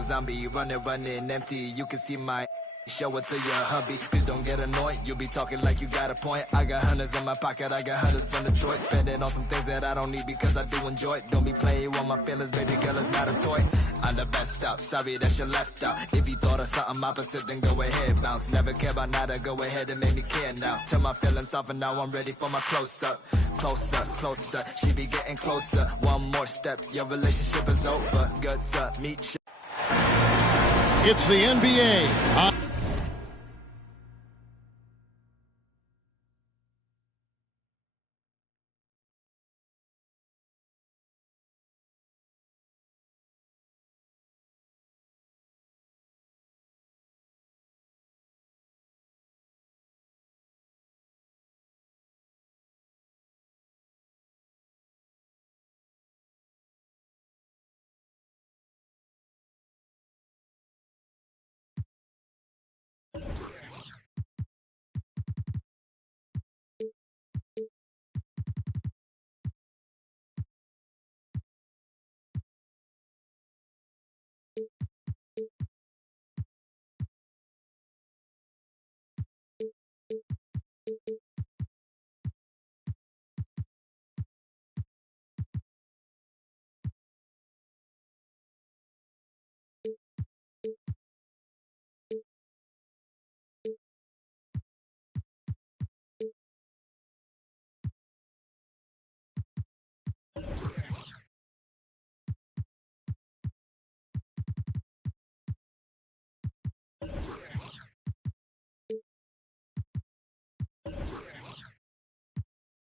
little zombie, running empty. You can see my show it to your hubby. Please don't get annoyed. You be talking like you got a point. I got hundreds in my pocket. I got hundreds from Detroit. Spend it on some things that I don't need because I do enjoy it. Don't be playing with my feelings, baby girl. It's not a toy. I'm the best out. Sorry that you left out. If you thought of something opposite, then go ahead, bounce. Never care about nada. Go ahead and make me care now. Turn my feelings off and now I'm ready for my close up. Closer, closer. She be getting closer. One more step. Your relationship is over. Good to meet you. It's the NBA.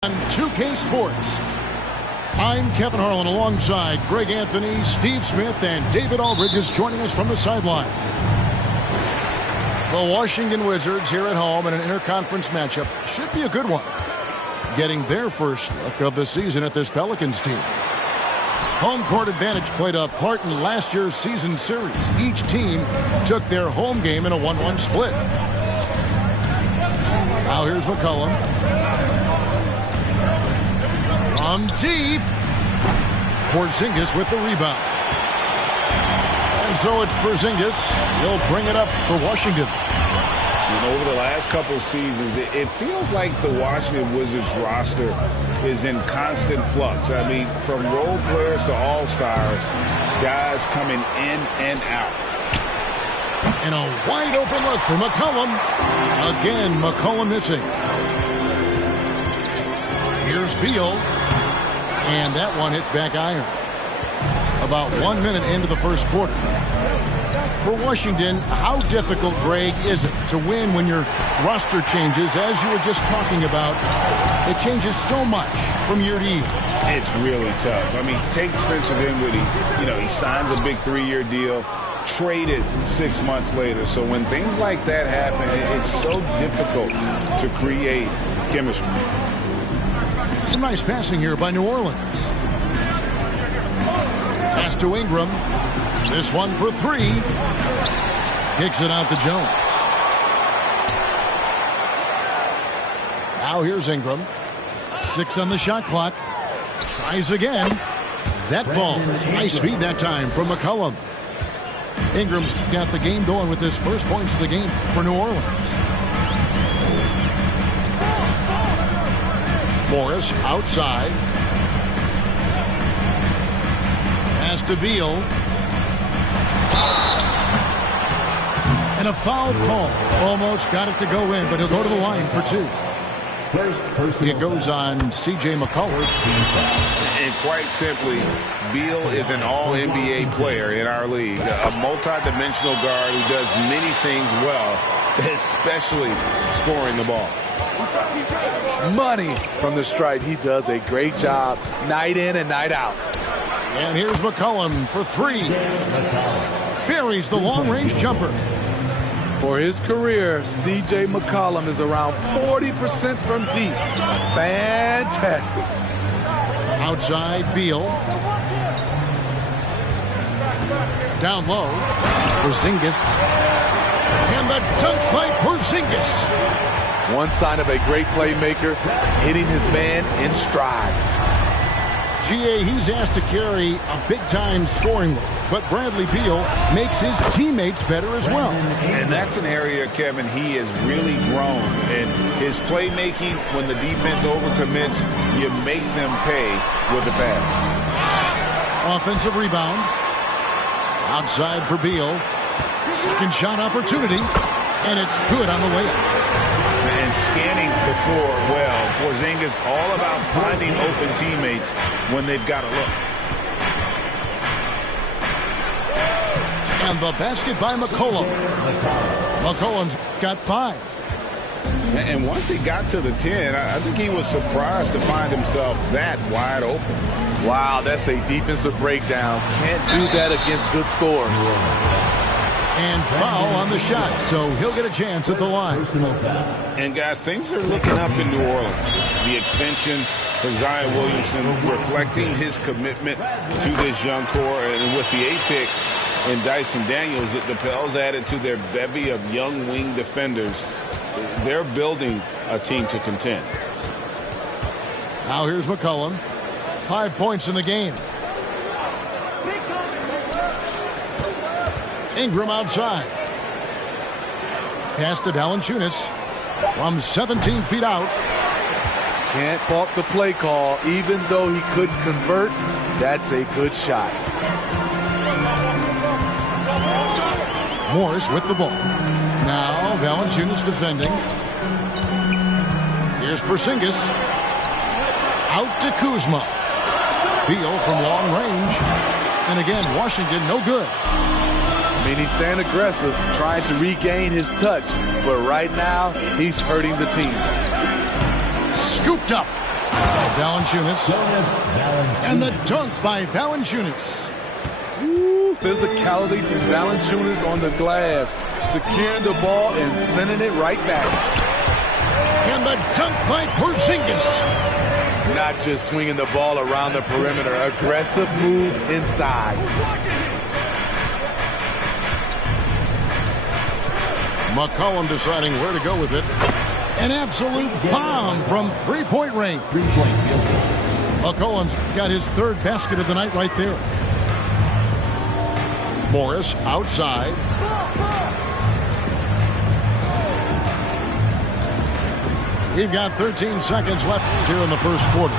On 2K Sports, I'm Kevin Harlan alongside Greg Anthony, Steve Smith, and David Aldridge is joining us from the sideline. The Washington Wizards here at home in an interconference matchup should be a good one, getting their first look of the season at this Pelicans team. Home court advantage played a part in last year's season series. Each team took their home game in a 1-1 split. Now here's McCollum. From deep, Porzingis with the rebound. And so it's Porzingis. He'll bring it up for Washington. You know, over the last couple seasons, it feels like the Washington Wizards roster is in constant flux. I mean, from role players to all-stars, guys coming in and out. And a wide-open look for McCollum. Again, McCollum missing. Here's Beal. And that one hits back iron. About 1 minute into the first quarter. For Washington, how difficult, Greg, is it to win when your roster changes, as you were just talking about? It changes so much from year to year. It's really tough. I mean, take Spencer Dinwiddie. You know, he signs a big 3-year deal, traded 6 months later. So when things like that happen, it's so difficult to create chemistry. Some nice passing here by New Orleans. Pass to Ingram. This one for 3. Kicks it out to Jones. Now here's Ingram. 6 on the shot clock. Tries again. That falls. Nice feed that time from McCollum. Ingram's got the game going with his first points of the game for New Orleans. Morris outside. Pass to Beal. And a foul call. Almost got it to go in, but he'll go to the line for 2. It goes on C.J. McCollum. And quite simply, Beal is an all-NBA player in our league. A multi-dimensional guard who does many things well, especially scoring the ball. Money from the stripe. He does a great job night in and night out. And here's McCollum for 3. Buries the long-range jumper. For his career, C.J. McCollum is around 40% from deep. Fantastic. Outside, Beal. Down low, Porzingis. And the dunk by Porzingis. One sign of a great playmaker, hitting his man in stride. G.A., he's asked to carry a big-time scoring load. but Bradley Beal makes his teammates better as well. And that's an area, Kevin, he has really grown. And his playmaking, when the defense overcommits, you make them pay with the pass. Offensive rebound. Outside for Beal. Second shot opportunity. And it's good on the way up. And scanning the floor well. Porzingis all about finding open teammates when they've got to look. And the basket by McCollum. McCollum's got 5. And once he got to the 10, I think he was surprised to find himself that wide open. Wow, that's a defensive breakdown. Can't do that against good scores. And foul on the shot, so he'll get a chance at the line. And, guys, things are looking up in New Orleans. The extension for Zion Williamson reflecting his commitment to this young core. And with the 8th pick in Dyson Daniels, the Pels added to their bevy of young wing defenders. They're building a team to contend. Now here's McCollum. 5 points in the game. Ingram outside. Pass to Valanciunas from 17 feet out. Can't fault the play call. Even though he couldn't convert, that's a good shot. Morris with the ball. Now Valanciunas defending. Here's Porzingis. Out to Kuzma. Beal from long range. And again, Washington no good. I mean, he's staying aggressive, trying to regain his touch. But right now, he's hurting the team. Scooped up by Valanciunas. And the dunk by Valanciunas. Ooh, physicality from Valanciunas on the glass. Securing the ball and sending it right back. And the dunk by Porzingis. Not just swinging the ball around the perimeter. Aggressive move inside. McCollum deciding where to go with it. An absolute bomb from three-point range. McCollum's got his 3rd basket of the night right there. Morris outside. We've got 13 seconds left here in the first quarter.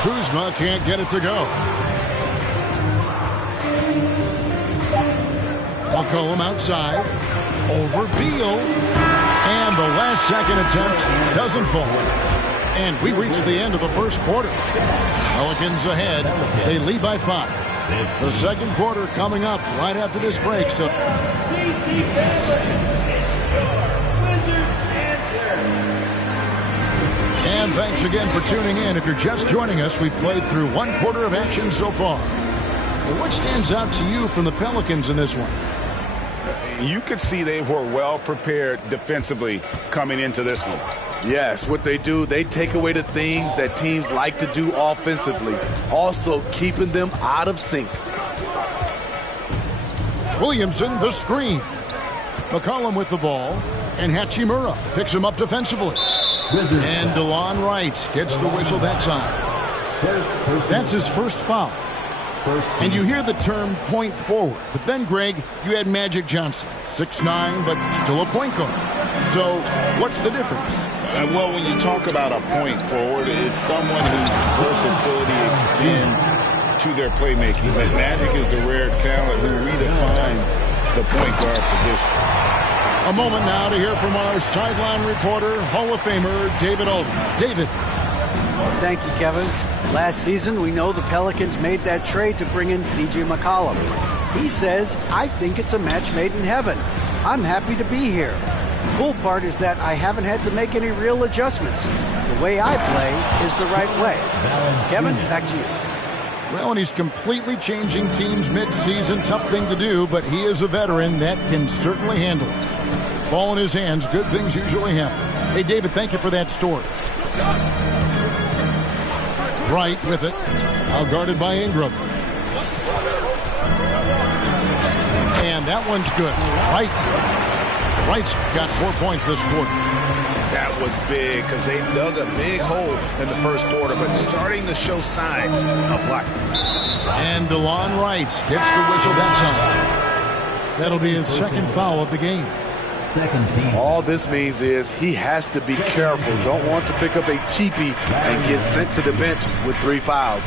Kuzma can't get it to go. McCollum outside. Over Beal. And the last second attempt doesn't fall. And we reach the end of the first quarter. Pelicans ahead. They lead by 5. The second quarter coming up right after this break. So. And thanks again for tuning in. If you're just joining us, we've played through 1 quarter of action so far. Well, what stands out to you from the Pelicans in this one? You could see they were well prepared defensively coming into this one. Yes, what they do, they take away the things that teams like to do offensively, also keeping them out of sync. Williamson, the screen. McCollum with the ball, and Hachimura picks him up defensively. And DeLon Wright gets the whistle that time. That's his first foul. And you hear the term point forward. But then, Greg, you had Magic Johnson, 6'9", but still a point guard. So what's the difference? Well, when you talk about a point forward, it's someone whose versatility extends to their playmaking. But Magic is the rare talent who redefined the point guard position. A moment now to hear from our sideline reporter, Hall of Famer David Alden. David. Thank you, Kevin. Last season, we know the Pelicans made that trade to bring in C.J. McCollum. He says, I think it's a match made in heaven. I'm happy to be here. The cool part is that I haven't had to make any real adjustments. The way I play is the right way. Kevin, back to you. Well, and he's completely changing teams mid-season. Tough thing to do, but he is a veteran that can certainly handle it. Ball in his hands. Good things usually happen. Hey, David, thank you for that story. Wright with it. Now guarded by Ingram. And that one's good. Wright's got 4 points this quarter. That was big because they dug a big hole in the first quarter, but starting to show signs of life. And DeLon Wright gets the whistle that time. That'll be his second foul of the game. Second team. All this means is he has to be careful. Don't want to pick up a cheapie and get sent to the bench with 3 fouls.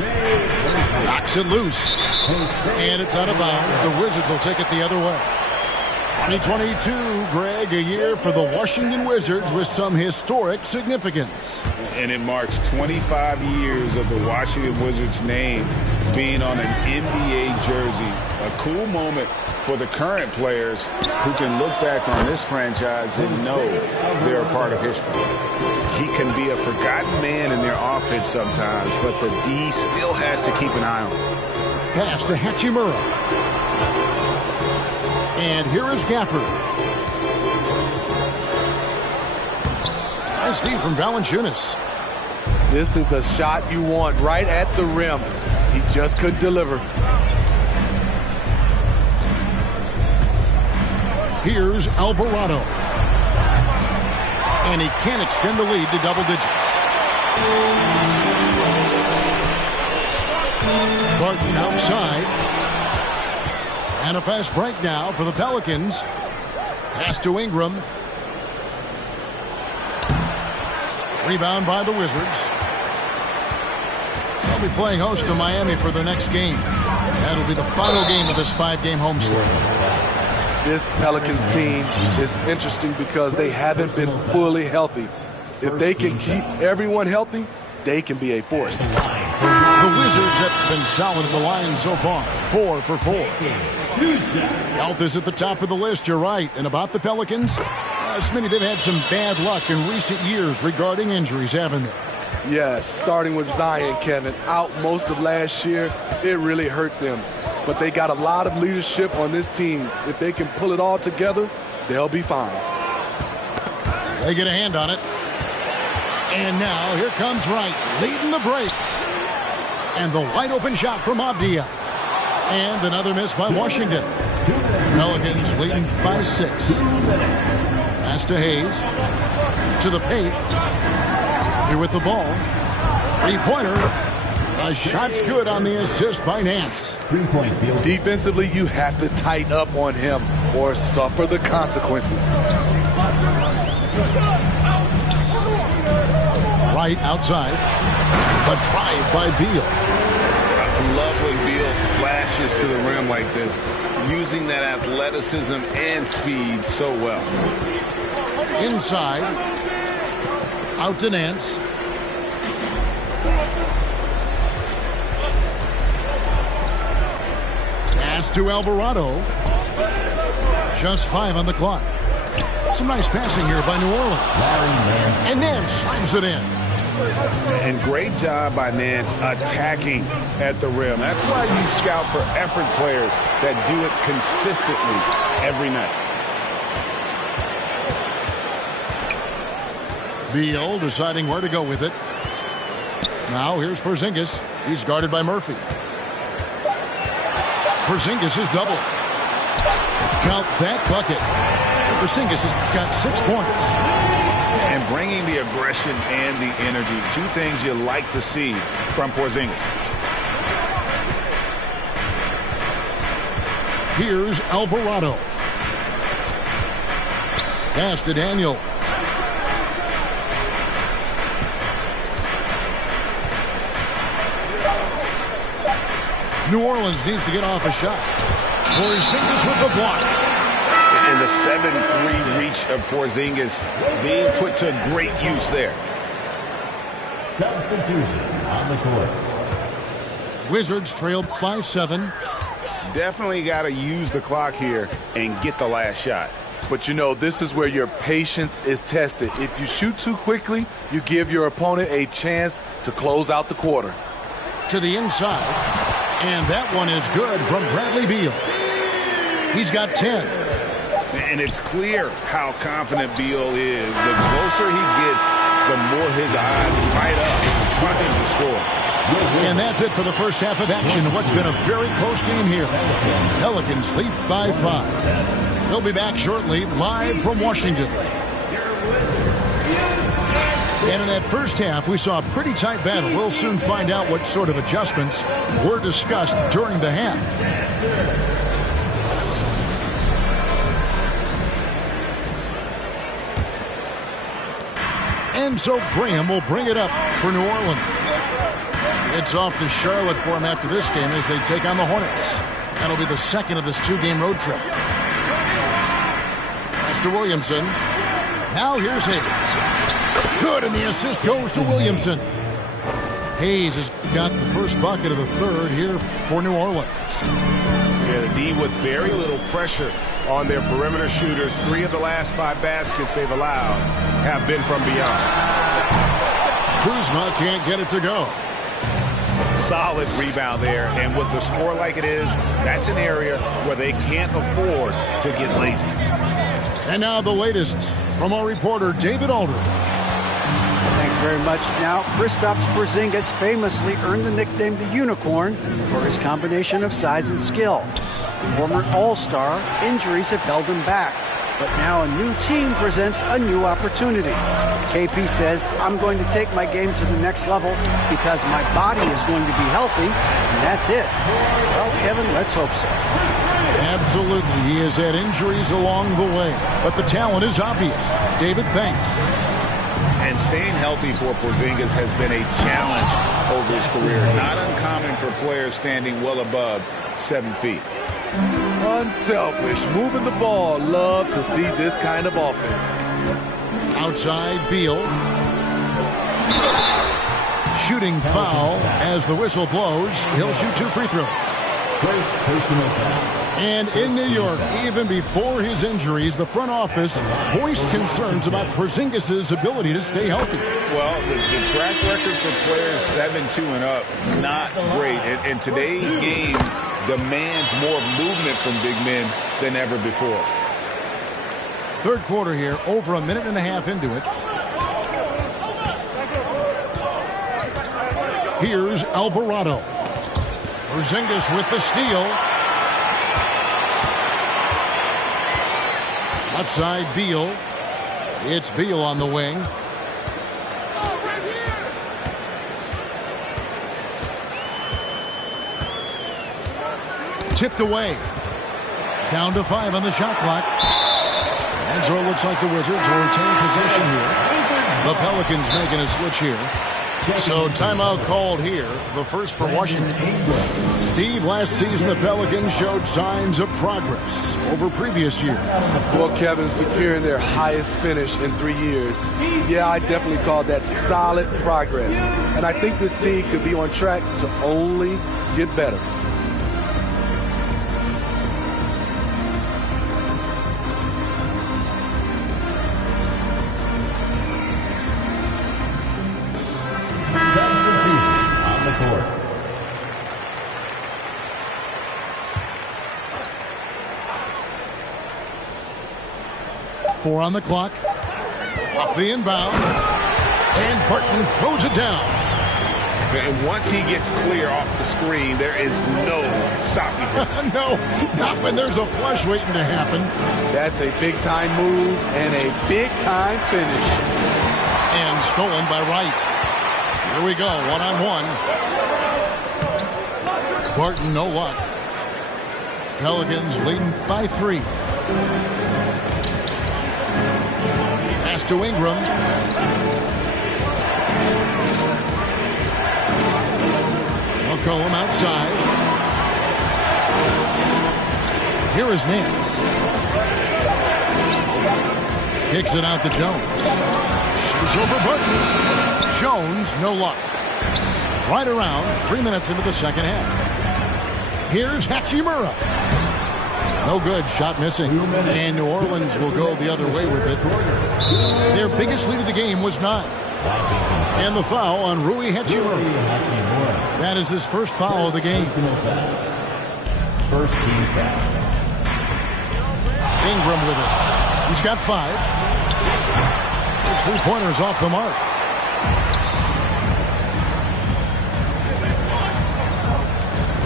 Knocks it loose. And it's out of bounds. The Wizards will take it the other way. 2022, Greg, a year for the Washington Wizards with some historic significance. And it marks 25 years of the Washington Wizards name being on an NBA jersey. A cool moment for the current players who can look back on this franchise and know they're a part of history. He can be a forgotten man in their offense sometimes, but the D still has to keep an eye on him. Pass to Hachimura. And here is Gafford. Nice steal from Valanciunas. This is the shot you want right at the rim. He just couldn't deliver. Here's Alvarado. And he can't extend the lead to double digits. Barton outside. And a fast break now for the Pelicans. Pass to Ingram. Rebound by the Wizards. They'll be playing host to Miami for the next game. That'll be the final game of this 5-game homestand. This Pelicans team is interesting because they haven't been fully healthy. If they can keep everyone healthy, they can be a force. The Wizards have been solid at the line so far. 4 for 4. Health is at the top of the list, you're right. And about the Pelicans, Smitty, they've had some bad luck in recent years regarding injuries, haven't they? Yes, starting with Zion, Kevin. Out most of last year, it really hurt them. But they got a lot of leadership on this team. If they can pull it all together, they'll be fine. They get a hand on it. And now here comes Wright, leading the break. And the wide open shot from Avdia. And another miss by Washington. Pelicans leading by 6. Pass to Hayes. To the paint. Here with the ball. 3-pointer. A shot's good on the assist by Nance. 3-point field. Defensively, you have to tighten up on him or suffer the consequences. Right outside. A drive by Beal. I love when Beal slashes to the rim like this, using that athleticism and speed so well. Inside. Out to Nance. Pass to Alvarado. Just 5 on the clock. Some nice passing here by New Orleans. And Nance slams it in. And great job by Nance attacking at the rim. That's why you scout for effort players that do it consistently every night. Beal deciding where to go with it. Now here's Porzingis. He's guarded by Murphy. Porzingis is double. Count that bucket. Porzingis has got 6 points. And bringing the aggression and the energy. 2 things you like to see from Porzingis. Here's Alvarado. Pass to Daniel. New Orleans needs to get off a shot. Porzingis with the block. And the 7-3 reach of Porzingis being put to great use there. Substitution on the court. Wizards trailed by 7. Definitely got to use the clock here and get the last shot. But you know, this is where your patience is tested. If you shoot too quickly, you give your opponent a chance to close out the quarter. To the inside. And that one is good from Bradley Beal. He's got 10. And it's clear how confident Beal is. The closer he gets, the more his eyes light up, trying to score. And that's it for the first half of action. What's been a very close game here. Pelicans lead by 5. They'll be back shortly, live from Washington. And in that first half, we saw a pretty tight battle. We'll soon find out what sort of adjustments were discussed during the half. And so Graham will bring it up for New Orleans. It's off to Charlotte for him after this game as they take on the Hornets. That'll be the second of this two-game road trip. Pass to Williamson. Now here's Hayes. Good, and the assist goes to Williamson. Hayes has got the first bucket of the third here for New Orleans. Yeah, the D with very little pressure on their perimeter shooters. 3 of the last 5 baskets they've allowed have been from beyond. Kuzma can't get it to go. Solid rebound there, and with the score like it is, that's an area where they can't afford to get lazy. And now the latest from our reporter, David Aldridge. Thanks very much. Now, Kristaps Porzingis famously earned the nickname the Unicorn for his combination of size and skill. Former All-Star, injuries have held him back. But now a new team presents a new opportunity. KP says, I'm going to take my game to the next level because my body is going to be healthy, and that's it. Well, Kevin, let's hope so. Absolutely. He has had injuries along the way, but the talent is obvious. David, thanks. And staying healthy for Porzingis has been a challenge over his career. Not uncommon for players standing well above 7 feet. Unselfish, moving the ball. Love to see this kind of offense. Outside, Beal. Shooting foul as the whistle blows. He'll shoot 2 free throws. First personal foul. And in New York, even before his injuries, the front office voiced concerns about Porzingis' ability to stay healthy. Well, the track record for players 7-2 and up, not great. And today's game demands more movement from big men than ever before. Third quarter here, over a minute and a half into it. Here's Alvarado. Porzingis with the steal. Outside Beal. It's Beal on the wing. Tipped away. Down to 5 on the shot clock. And so it looks like the Wizards will retain possession here. The Pelicans making a switch here. So timeout called here. The first for Washington. Steve, last season the Pelicans showed signs of progress over previous years. Well, Kevin, securing their highest finish in 3 years. Yeah, I definitely call that solid progress. And I think this team could be on track to only get better. On the court. Four on the clock. Off the inbound. And Burton throws it down. And once he gets clear off the screen, there is no stopping him. No, not when there's a flush waiting to happen. That's a big-time move and a big-time finish. And stolen by Wright. Here we go, one-on-one. Barton, no luck. Pelicans leading by 3. Pass to Ingram. McCollum outside. Here is Nance. Kicks it out to Jones. Shoots over Burton. Jones, no luck. Right around 3 minutes into the second half. Here's Hachimura. No good. Shot missing. And New Orleans will go the other way with it. Their biggest lead of the game was 9. And the foul on Rui Hachimura. That is his first foul of the game. First team foul. Ingram with it. He's got 5. His 3-pointers off the mark.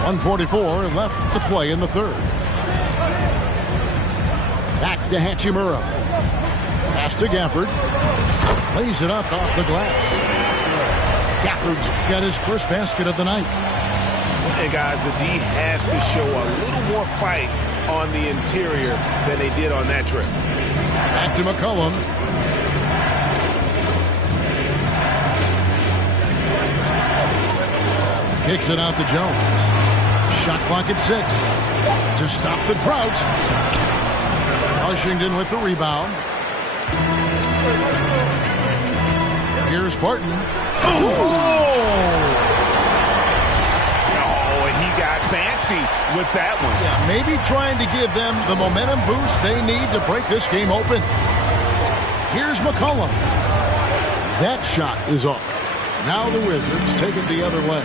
.144 left to play in the third. Back to Hachimura. Pass to Gafford. Lays it up off the glass. Gafford's got his first basket of the night. And guys, the D has to show a little more fight on the interior than they did on that trip. Back to McCollum. Kicks it out to Jones. Shot clock at 6. To stop the drought. Washington with the rebound. Here's Barton. He got fancy with that one. Yeah, maybe trying to give them the momentum boost they need to break this game open. Here's McCollum. That shot is off. Now the Wizards take it the other way.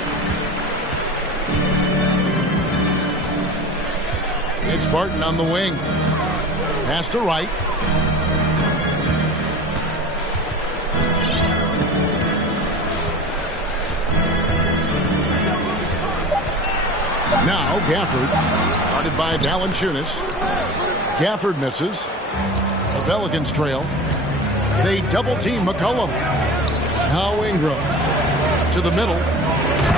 It's Barton on the wing. Pass to Wright. Now Gafford, guarded by Valanciunas. Gafford misses. The Pelicans trail. They double-team McCollum. Now Ingram to the middle.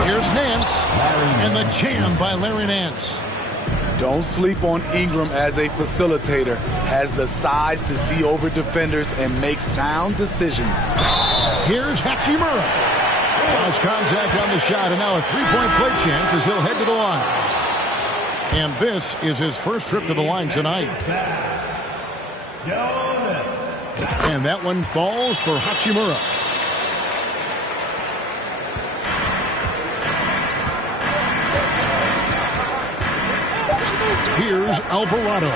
Here's Nance, and the jam by Larry Nance. Don't sleep on Ingram as a facilitator. Has the size to see over defenders and make sound decisions. Here's Hachimura. Lost contact on the shot, and now a three-point play chance as he'll head to the line. And this is his first trip to the line tonight. And that one falls for Hachimura. Here's Alvarado.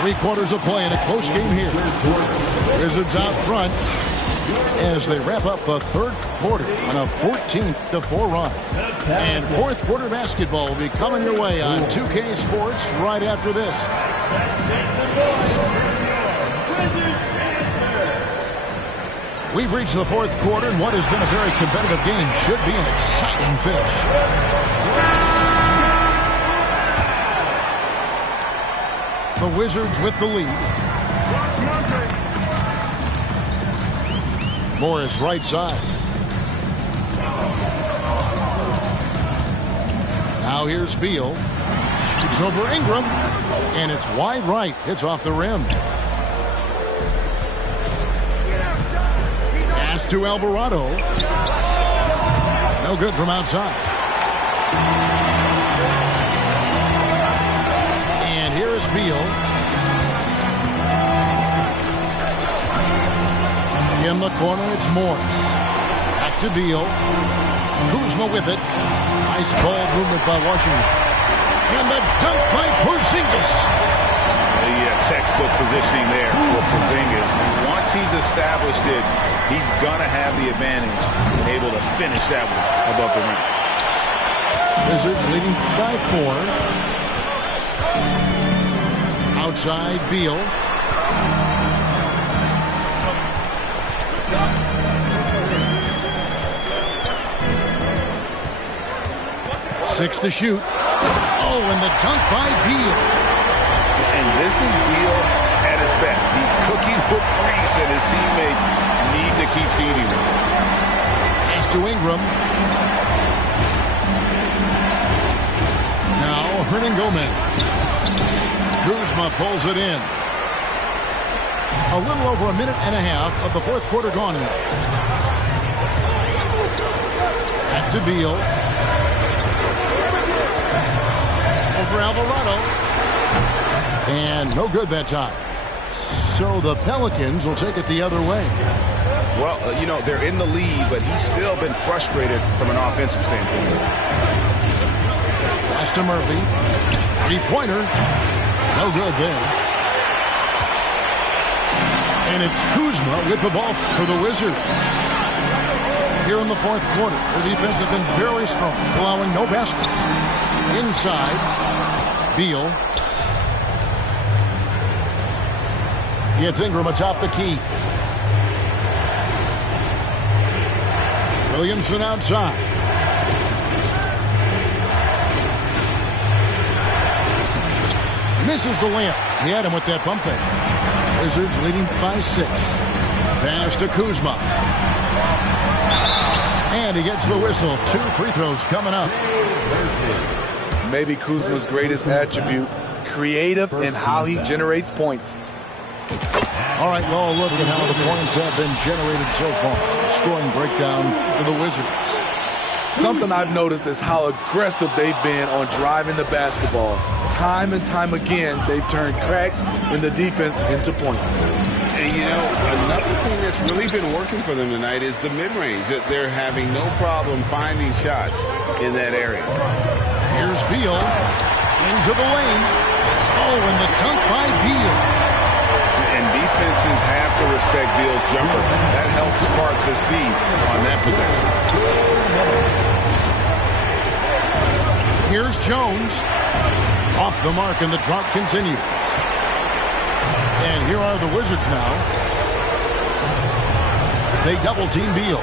Three-quarters of play in a close game here. Wizards out front as they wrap up the third quarter on a 14-4 run. And fourth quarter basketball will be coming your way on 2K Sports right after this. We've reached the fourth quarter, and what has been a very competitive game should be an exciting finish. The Wizards with the lead. Morris right side. Now here's Beal. It's over Ingram, and it's wide right. It's off the rim. Pass to Alvarado. No good from outside. And here is Beal. In the corner, it's Morris. Back to Beal. Kuzma with it. Nice ball movement by Washington. And the dunk by Porzingis. The textbook positioning there for Porzingis. Once he's established it, he's going to have the advantage and able to finish that one above the rim. Wizards leading by 4. Outside, Beal. Six to shoot. Oh, and the dunk by Beal. And this is Beal at his best. He's cooking with grease, and his teammates need to keep feeding him. Pass to Ingram. Now Hernan Gomez. Kuzma pulls it in. A little over a minute and a half of the fourth quarter gone now. Back to Beal. Over Alvarado. And no good that time. So the Pelicans will take it the other way. Well, you know, they're in the lead, but he's still been frustrated from an offensive standpoint. Pass to Murphy. Three-pointer. No good there. And it's Kuzma with the ball for the Wizards. Here in the fourth quarter, their defense has been very strong, allowing no baskets. Inside, Beal. Gets Ingram atop the key. Williamson outside. Misses the layup. He had him with that bump fake. Wizards leading by 6. Pass to Kuzma. And he gets the whistle. 2 free throws coming up. Maybe Kuzma's greatest attribute, creative in how he generates points. All right, well, look at how the points have been generated so far. Scoring breakdown for the Wizards. Something I've noticed is how aggressive they've been on driving the basketball. Time and time again, they've turned cracks in the defense into points. And, you know, another thing that's really been working for them tonight is the mid-range. They're having no problem finding shots in that area. Here's Beal into the lane. Oh, and the dunk by Beal. And defenses have to respect Beal's jumper. That helps spark the seed on that possession. Here's Jones. Off the mark, and the drought continues. And here are the Wizards now. They double-team Beal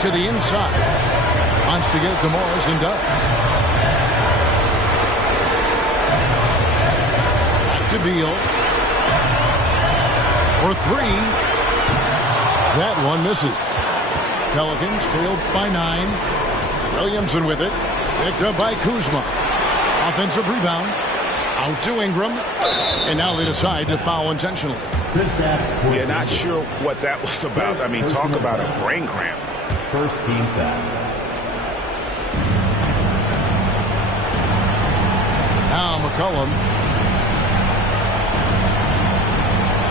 to the inside. Wants to get it to Morris and does. Back to Beal. For 3. That one misses. Pelicans trailed by 9. Williamson with it. Picked up by Kuzma. Offensive rebound. Out to Ingram. And now they decide to foul intentionally. Yeah, not sure what that was about. I mean, talk about a brain cramp. First team foul. Now McCollum.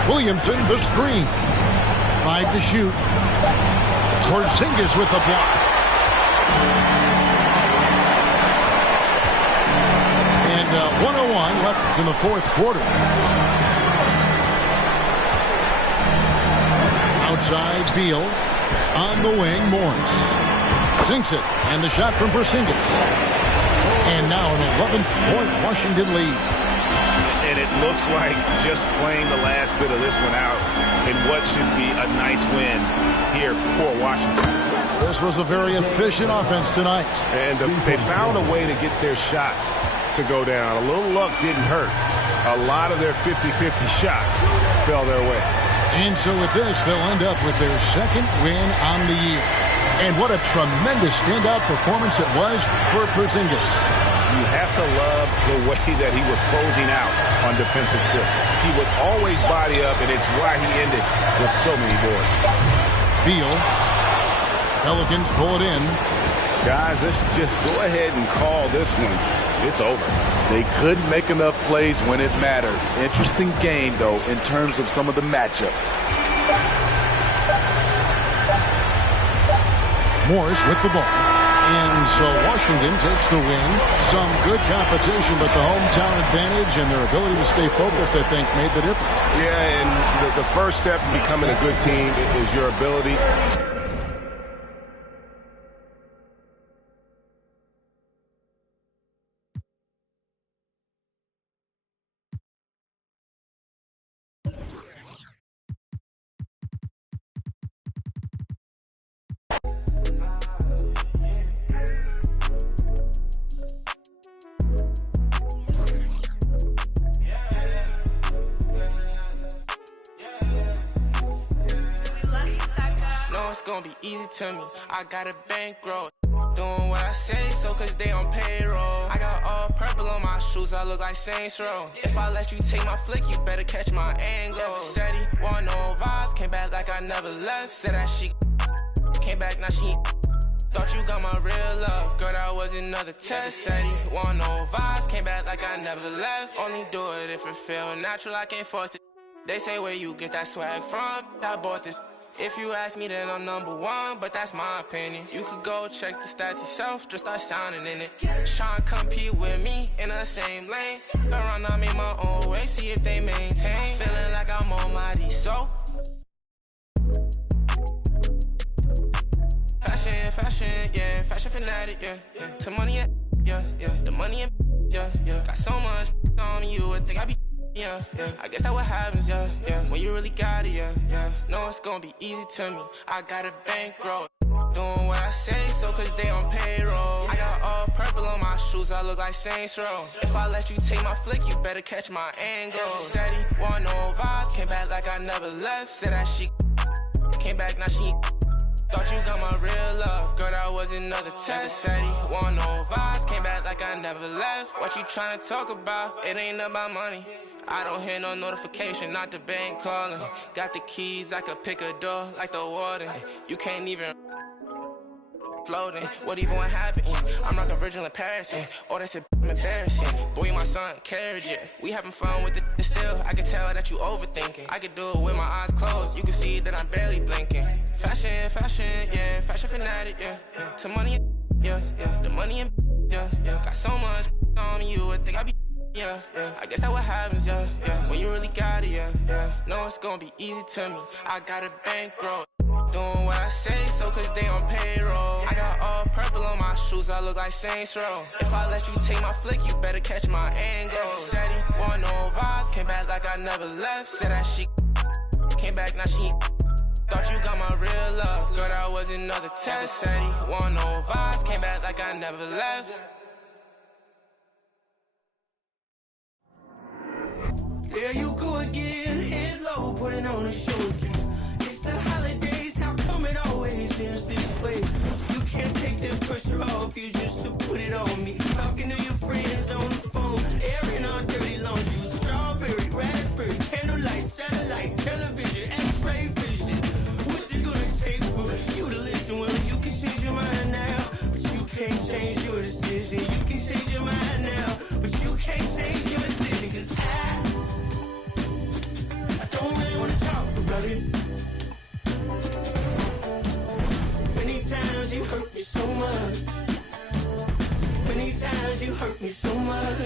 Williamson, the screen. 5 to shoot. Porzingis with the block. And 1:01 left in the fourth quarter. Outside, Beal. On the wing, Morris. Sinks it. And the shot from Porzingis. And now an 11-point Washington lead. And it looks like just playing the last bit of this one out in what should be a nice win here for Washington. This was a very efficient offense tonight. And they found a way to get their shots to go down. A little luck didn't hurt. A lot of their 50-50 shots fell their way. And so with this, they'll end up with their second win on the year. And what a tremendous standout performance it was for Porzingis. You have to love the way that he was closing out on defensive trips. He would always body up, and it's why he ended with so many boards. Beal. Pelicans pull it in. Guys, let's just go ahead and call this one. It's over. They couldn't make enough plays when it mattered. Interesting game, though, in terms of some of the matchups. Morris with the ball. And so Washington takes the win. Some good competition, but the hometown advantage and their ability to stay focused, I think, made the difference. Yeah, and the first step in becoming a good team is your ability. Gonna be easy to me. I got a bankroll. Doing what I say, so cause they on payroll. I got all purple on my shoes, I look like Saints Row. If I let you take my flick, you better catch my angle. Said he want no vibes, came back like I never left. Said that she came back, now she thought you got my real love. Girl, that was another test. Said he want no vibes, came back like I never left. Only do it if it feel natural, I can't force it. They say where you get that swag from, I bought this. If you ask me, then I'm #1, but that's my opinion. You could go check the stats yourself, just start sounding in it. Tryna compete with me in the same lane. Around, I made my own way, see if they maintain. Feeling like I'm almighty, so. Fashion, yeah, fashion fanatic, yeah. To money, yeah. The money, yeah. Got so much on me, you would think I be. Yeah. I guess that what happens, yeah. When you really got it, yeah. Know it's gonna be easy to me. I got a bankroll. Doing what I say, so cause they on payroll. I got all purple on my shoes, I look like Saints Row. If I let you take my flick, you better catch my angle. Said he want no vibes, came back like I never left. Said that she came back, now she thought you got my real love. Girl, that was another test. Said he want no vibes, came back like I never left. What you tryna talk about? It ain't about money. I don't hear no notification, not the bank calling. Got the keys, I could pick a door like the warden. You can't even floating. What even what happened? I'm rockin' Virgil in Paris, oh that's embarrassing. Boy, my son, carriage it. We having fun with it still. I can tell that you overthinking. I could do it with my eyes closed. You can see that I'm barely blinking. Fashion, yeah, fashion fanatic, yeah. To money, yeah, the money and yeah. Got so much on me, you would think I be. Yeah, I guess that's what happens, yeah. When you really got it, yeah. No, it's gonna be easy to me. I got a bankroll. Doing what I say, so cause they on payroll. I got all purple on my shoes, I look like Saints Row. If I let you take my flick, you better catch my angle. Said he want no vibes, came back like I never left. Said that she came back, now she thought you got my real love. Girl, that was another test. Said he want no vibes, came back like I never left. There you go again, head low, putting on a show again. It's the holidays, how come it always ends this way? You can't take the pressure off you just to put it on me. Talking to your friends on the phone, airing our dirty laundry. Strawberry, raspberry, candlelight, satellite, television, x-ray vision. What's it gonna take for you to listen? Well, you can change your mind now, but you can't change your decision. You can change your mind now, but you can't change your decision. Cause I don't really wanna talk about it. Many times you hurt me so much. Many times you hurt me so much.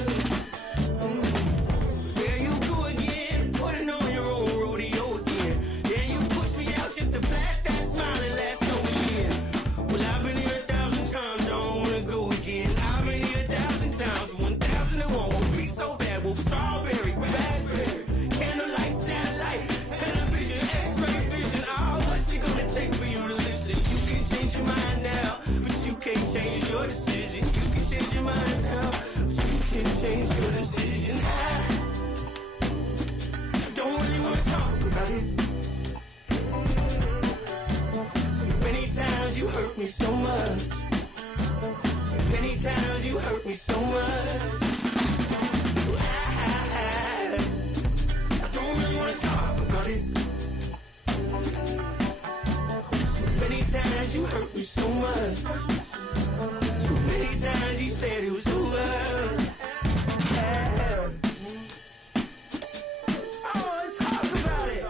There you go again, putting on your own rodeo again. Yeah, you pushed me out just to flash that smile and last over year. Well, I've been here 1,000 times, I don't wanna go again. I've been here 1,000 times, 1,001 won't be so bad. Well, strawberry, raspberry, candlelight, satellite, television, x-ray vision. Oh, what's it gonna take for you to listen? You can change your mind now, but you can't change your decision. You can change your mind now, but you can't change your decision. I don't really wanna talk about it. So many times you hurt me so much. So many times you hurt me so much. I don't really wanna talk about it. Too many times you hurt me so much. Too many times you said it was over. I wanna talk about it.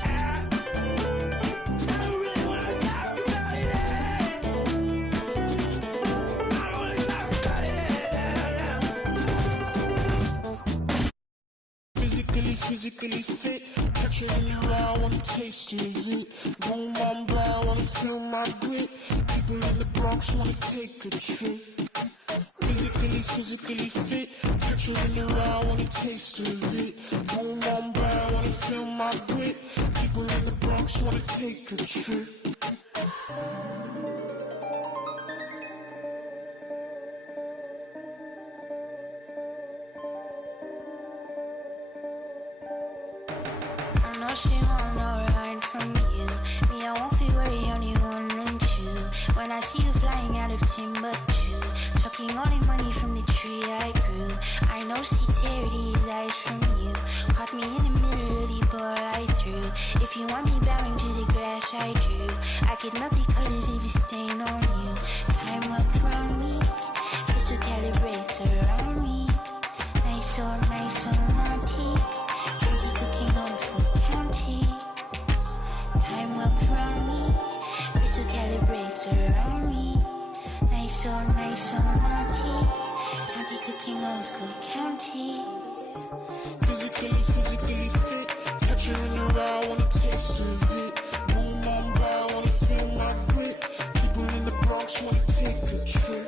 I don't really wanna talk about it. I don't wanna talk about it. Physically fit. Catch it in your eye, wanna taste of it. Boom, boom, blah, wanna feel my grit. People in the Bronx wanna take a trip. Physically fit. Catch it in your eye, wanna taste of it. Boom, boom, blah, wanna feel my grit. People in the Bronx wanna take a trip. I know she want no ride from you. Me, I won't feel worry, only one and two. When I see you flying out of Timbuktu, sucking all the money from the tree I grew. I know she tear these eyes from you. Caught me in the middle of the ball I threw. If you want me bowing to the glass I drew, I could melt the colors if you stain on you. Time up around me, crystal calibrates around me. Nice so naughty. Drinky cooking on Cook County. Time up around me, crystal calibrates around me. Nice so naughty. County cooking on Cook County. Physically fit. Catch you in your eye, wanna taste of it. Boom, boom, blah, wanna feel my grit. People in the Bronx wanna take a trip.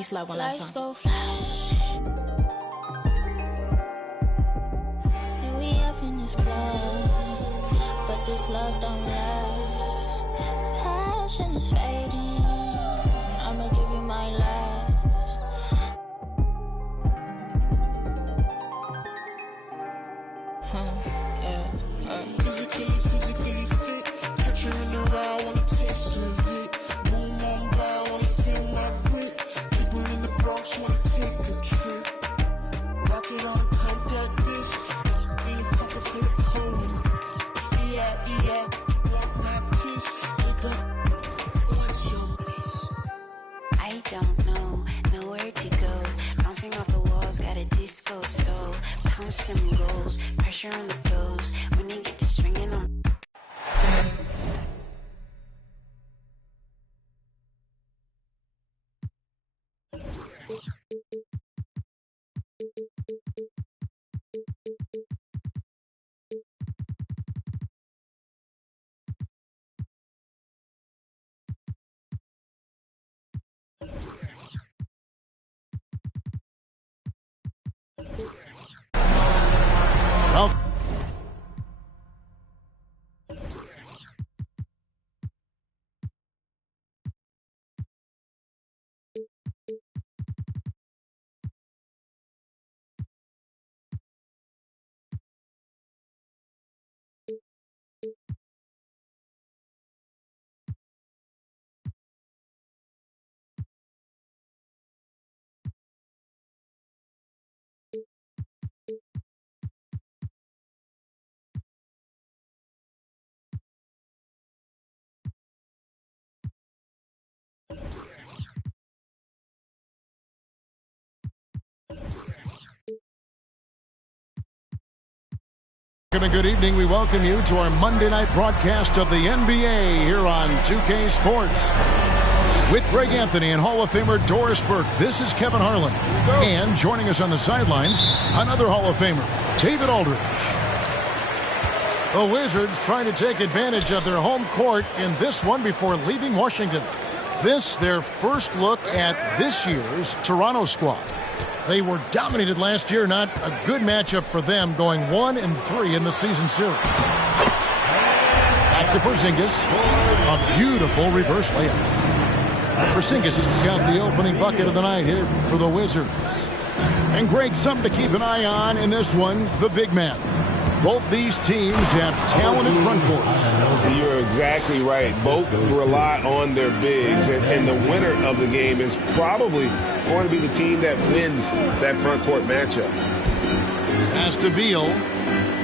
Slide one last time. Flash. And we up in this glass, but this love don't last. Passion is fading. I'ma give you my last. Physically fit. Catch you in the ride, wanna taste of it. Boom on by, wanna feel my grit. Wanna take a trip. Rock it on a compact disc. In a pocket full of cold. Yeah. Want my kiss. Pick up. What's your bliss? I don't know, nowhere to go. Bouncing off the walls, got a disco soul. Pounce them goals, pressure on the toes. When they get to swinging on. Well, good evening. We welcome you to our Monday night broadcast of the NBA here on 2K Sports. With Greg Anthony and Hall of Famer Doris Burke, this is Kevin Harlan. And joining us on the sidelines, another Hall of Famer, David Aldridge. The Wizards trying to take advantage of their home court in this one before leaving Washington. This, their first look at this year's Toronto squad. They were dominated last year, not a good matchup for them, going 1-3 in the season series. Back to Porzingis, a beautiful reverse layup. Porzingis has got the opening bucket of the night here for the Wizards. And Greg, something to keep an eye on in this one, the big man. Both these teams have talented front courts. You're exactly right. Both rely on their bigs, and the winner of the game is probably going to be the team that wins that front court matchup. Pass to Beal.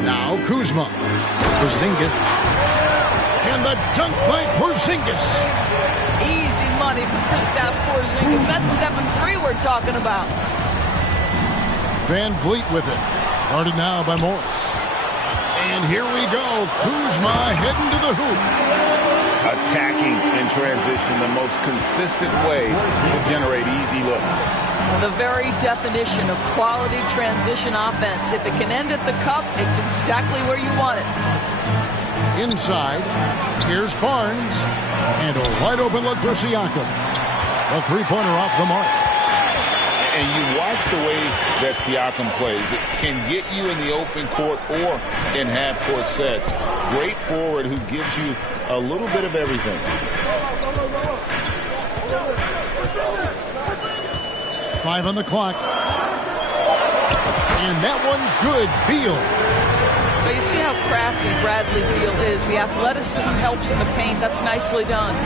Now Kuzma. Porzingis. And the dunk by Porzingis. Easy money for Kristaps Porzingis. That's 7-3 we're talking about. Van Vliet with it. Guarded now by Morris. And here we go. Kuzma heading to the hoop. Attacking in transition, the most consistent way to generate easy looks. The very definition of quality transition offense. If it can end at the cup, it's exactly where you want it. Inside, here's Barnes. And a wide open look for Siakam. A three-pointer off the mark. And you watch the way that Siakam plays. It can get you in the open court or in half-court sets. Great forward who gives you a little bit of everything. Five on the clock. And that one's good. Beal. But you see how crafty Bradley Beal is. The athleticism helps in the paint. That's nicely done.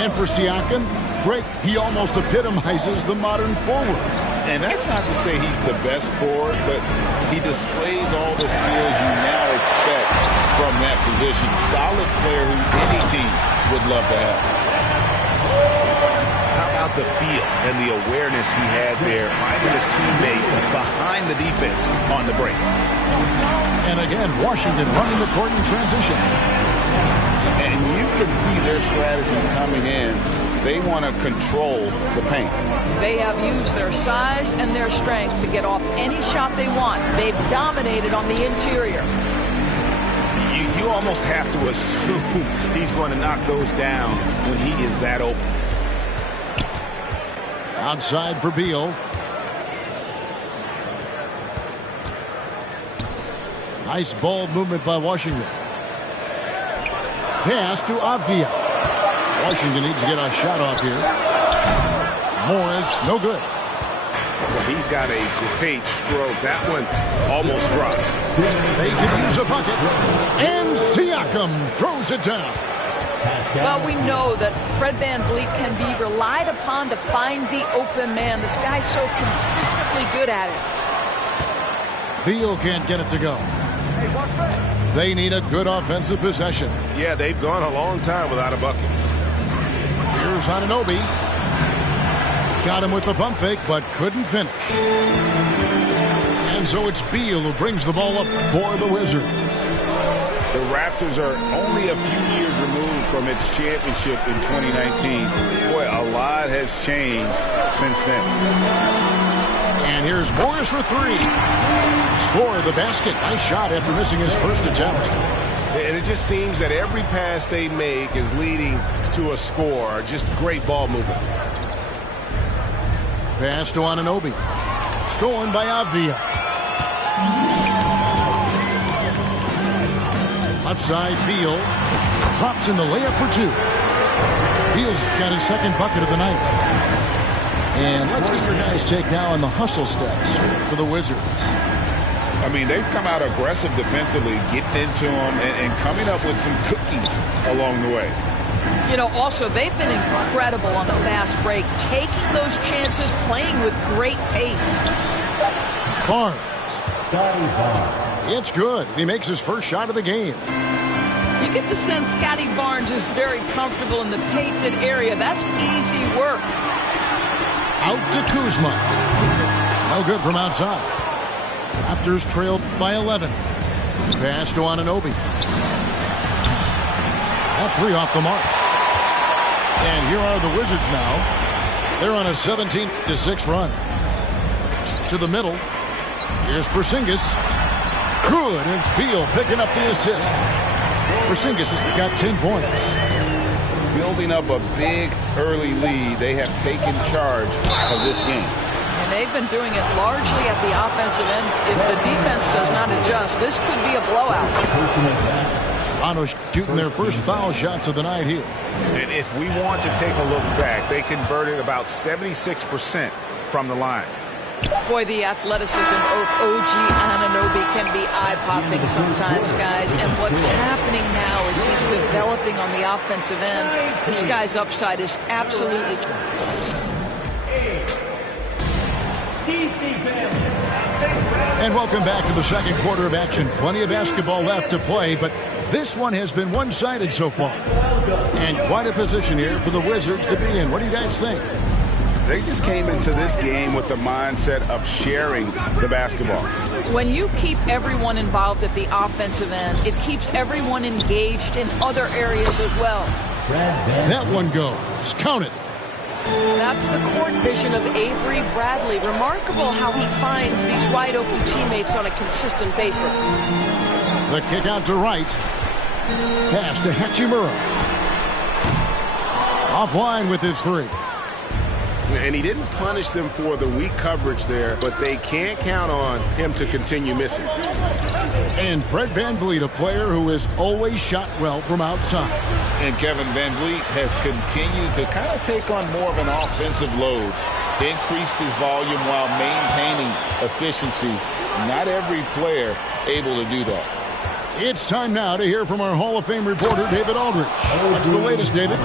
And for Siakam, great. He almost epitomizes the modern forward. And that's not to say he's the best forward, but he displays all the skills you now expect from that position. Solid player who any team would love to have. How about the feel and the awareness he had there, finding his teammate behind the defense on the break. And again, Washington running the court in transition. And you can see their strategy coming in. They want to control the paint. They have used their size and their strength to get off any shot they want. They've dominated on the interior. You almost have to assume he's going to knock those down when he is that open. Outside for Beal. Nice ball movement by Washington. Pass to Avdia. Washington needs to get a shot off here. Morris, no good. Well, he's got a great stroke. That one almost dropped. They could use a bucket. And Siakam throws it down. Well, we know that Fred VanVleet can be relied upon to find the open man. This guy's so consistently good at it. Beal can't get it to go. They need a good offensive possession. Yeah, they've gone a long time without a bucket. Here's Anunoby. Got him with the pump fake, but couldn't finish. And so it's Beal who brings the ball up for the Wizards. The Raptors are only a few years removed from its championship in 2019. Boy, a lot has changed since then. And here's Morris for three. Score the basket. Nice shot after missing his first attempt. And it just seems that every pass they make is leading to a score. Just great ball movement. Pass to Anunoby. Stolen by Avdia. Left side, Beal. Drops in the layup for two. Beal's got his second bucket of the night. And let's get your guys' take now on the hustle stats for the Wizards. I mean, they've come out aggressive defensively, getting into them and coming up with some cookies along the way. You know, also, they've been incredible on the fast break, taking those chances, playing with great pace. Barnes. It's good. He makes his first shot of the game. You get the sense Scotty Barnes is very comfortable in the painted area. That's easy work. Out to Kuzma. No good from outside. Raptors trailed by 11. Pass to Anunoby. That three off the mark. And here are the Wizards now. They're on a 17-6 run. To the middle. Here's Porzingis. Good. And it's Beal picking up the assist. Porzingis has got 10 points. Building up a big early lead. They have taken charge of this game. And they've been doing it largely at the offensive end. If the defense does not adjust, this could be a blowout. Toronto shooting their first foul shots of the night here. And if we want to take a look back, they converted about 76% from the line. Boy, the athleticism of OG Anunoby can be eye-popping sometimes, guys. And what's happening now is he's developing on the offensive end. This guy's upside is absolutely... And welcome back to the second quarter of action. Plenty of basketball left to play, but this one has been one-sided so far. And quite a position here for the Wizards to be in. What do you guys think? They just came into this game with the mindset of sharing the basketball. When you keep everyone involved at the offensive end, it keeps everyone engaged in other areas as well. That one goes. Count it. That's the court vision of Avery Bradley. Remarkable how he finds these wide-open teammates on a consistent basis. The kick out to right. Pass to Hachimura. Offline with his three. And he didn't punish them for the weak coverage there, but they can't count on him to continue missing. And Fred VanVleet, a player who has always shot well from outside. And Kevin VanVleet has continued to kind of take on more of an offensive load, increased his volume while maintaining efficiency. Not every player able to do that. It's time now to hear from our Hall of Fame reporter, David Aldridge. What's the latest, David?